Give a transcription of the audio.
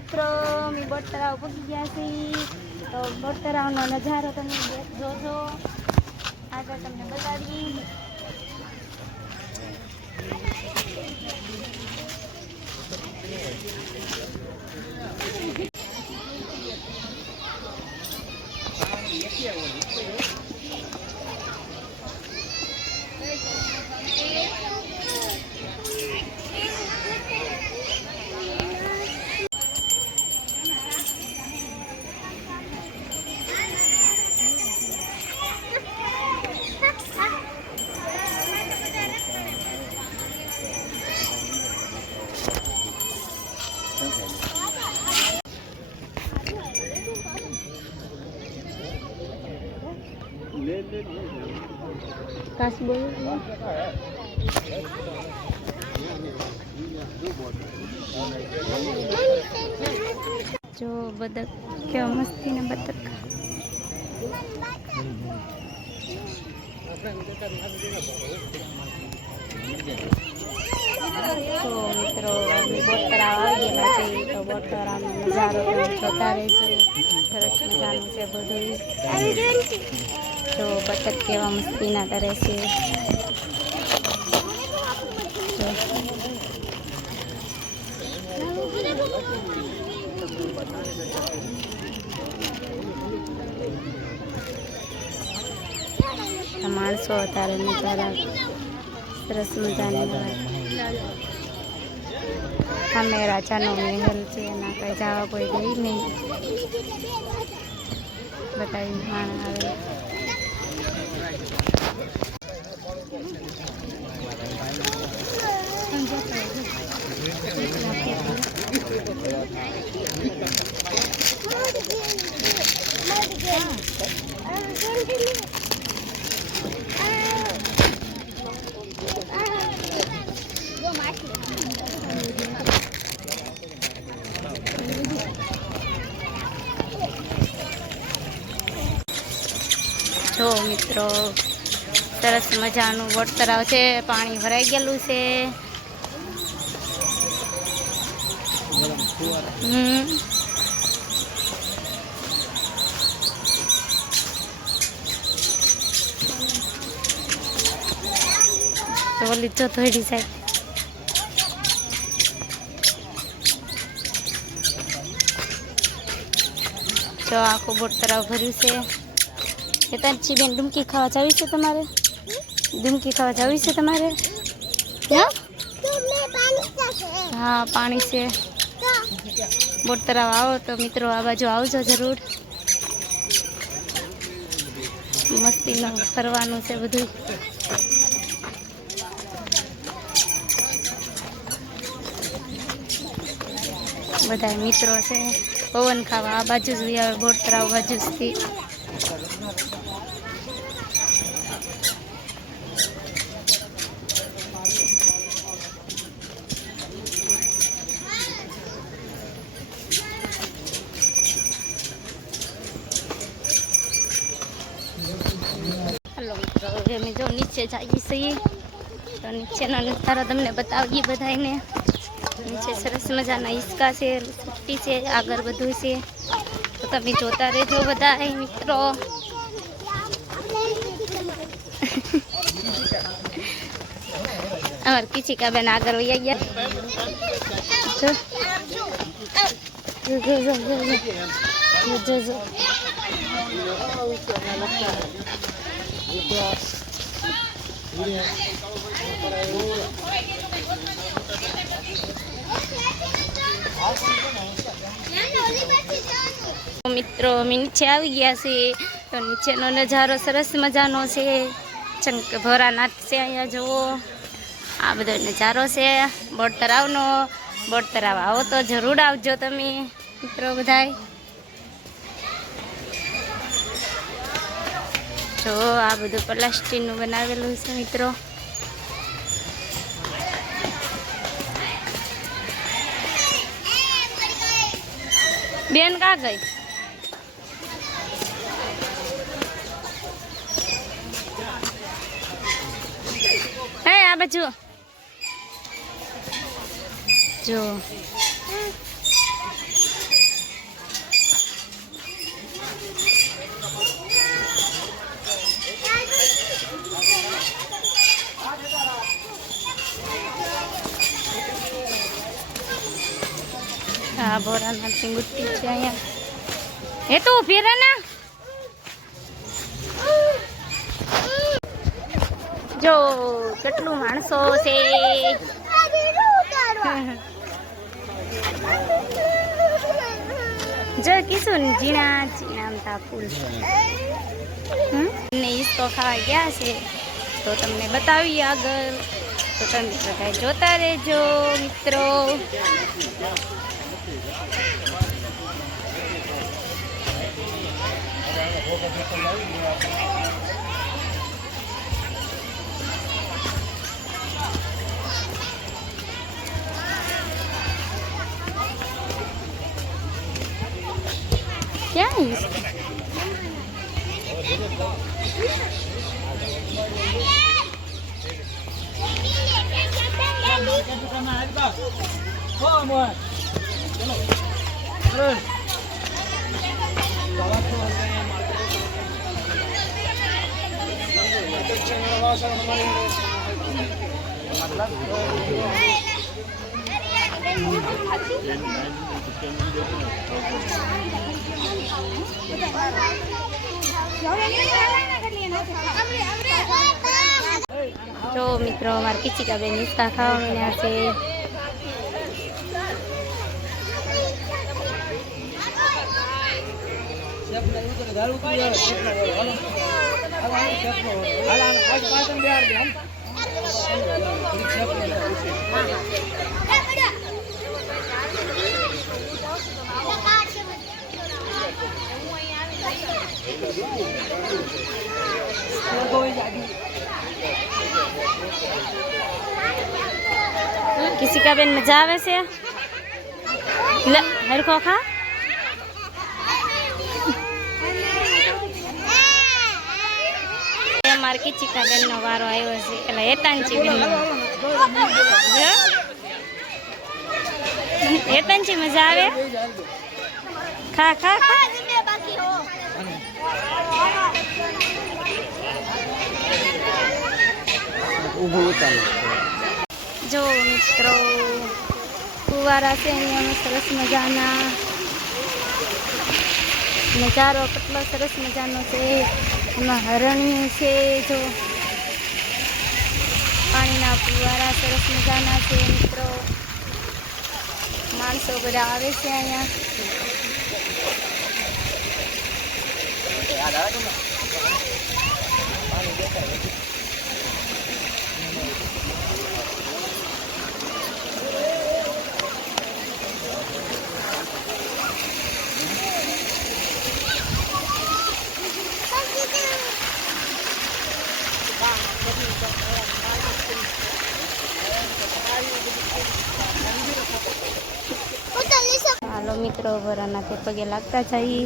મિત્રો मी बोट तराव पहुंची गया सी तो बोट तराव नो नजारो तमे जोजो आगे तमने बतावी। काश बोल जो बदक क्या मस्ती ने बतक तो मित्रों बोट तराव આવી ગયેલા છે તો બોટ તરાવનો નજારો જોતા રહેજો સરસ મજાનું છે બધું જો બતક કેવા મસ્તીના કરે છે માણસો અત્યારે નજારા સરસ મજાની અમે રાજાનો મહેલ છે એના કઈ જવા કોઈ ગઈ નહીં બતાવી માણ આવે જો મિત્રો સરસ મજાનું બોટ તરાવ છે પાણી ભરાઈ ગયેલું છે તો લીધો થોડી સાહેબ જો આખું બોટ તરાવ ભર્યું છે કેતાજી બેન ડુમકી ખાવા જાવી છે તમારે ડુમકી ખાવા જાવી છે તમારે હા પાણી છે બોટ તરાવ આવો તો મિત્રો આ બાજુ આવજો જરૂર મસ્તીનું ફરવાનું છે બધું બધા મિત્રો છે પવન ખાવા આ બાજુ જ આવે બોટ તરાવ બાજુ થી हेलो मित्रों अमे जो नीचे जाइए सही तो नीचे नजारा तमने बतावीए बधाईने नीचे सरस मजाना हिस्सा से छुट्टी से आगर बधु से तो तमे जोता रहेजो बधाई मित्रों और किसी का बेन आगर हो गया मित्रों अमे नीचे आ गया से तो नीचे नो नजारो सरस मजानो से चंक भरानाथ से अँ जुओ आ बधो नजारो से बोट तराव नो बोट तराव आओ तो जरूर आवजो तमे मित्रों बधाई जो आ बधु प्लास्टिक नु बनावेलुं छे मित्रों बेन का गई है आ बाजू जो હા ભોળાનાથની મૂર્તિ છે અહીંયા. એ તો ઊભી રહે ને. જો કેટલું માણસો છે. જો કીશું ને ઝીણા ફૂલ ને ઈસકો ખાવા ગયા છે તો તમને બતાવીએ આગળ. તો તમે બધા જોતા રહેજો મિત્રો. ક્યાં જો મિત્રો અમારા કિચિકાબેન હિંચકા ખાવા મળ્યા છે. કિસિકાબેન મજા આવે છે. હરખો ખા. મારી કિચિકાબેન નો વારો આવ્યો છે. એટલે હેતાંચી બેન હેતાંચી મજા આવે. ખા ખા ખા. જો મિત્રો ફુવારા છે અહીંયા સરસ મજાના. નજારો કેટલો સરસ મજાનો છે. એમાં હરણ્યું છે. જો પાણીના ફુવારા સરસ મજાના છે મિત્રો. માણસો બધા આવે છે અહીંયા. હાલો મિત્રો ભોળાનાથે પગે લાગતા જઈએ.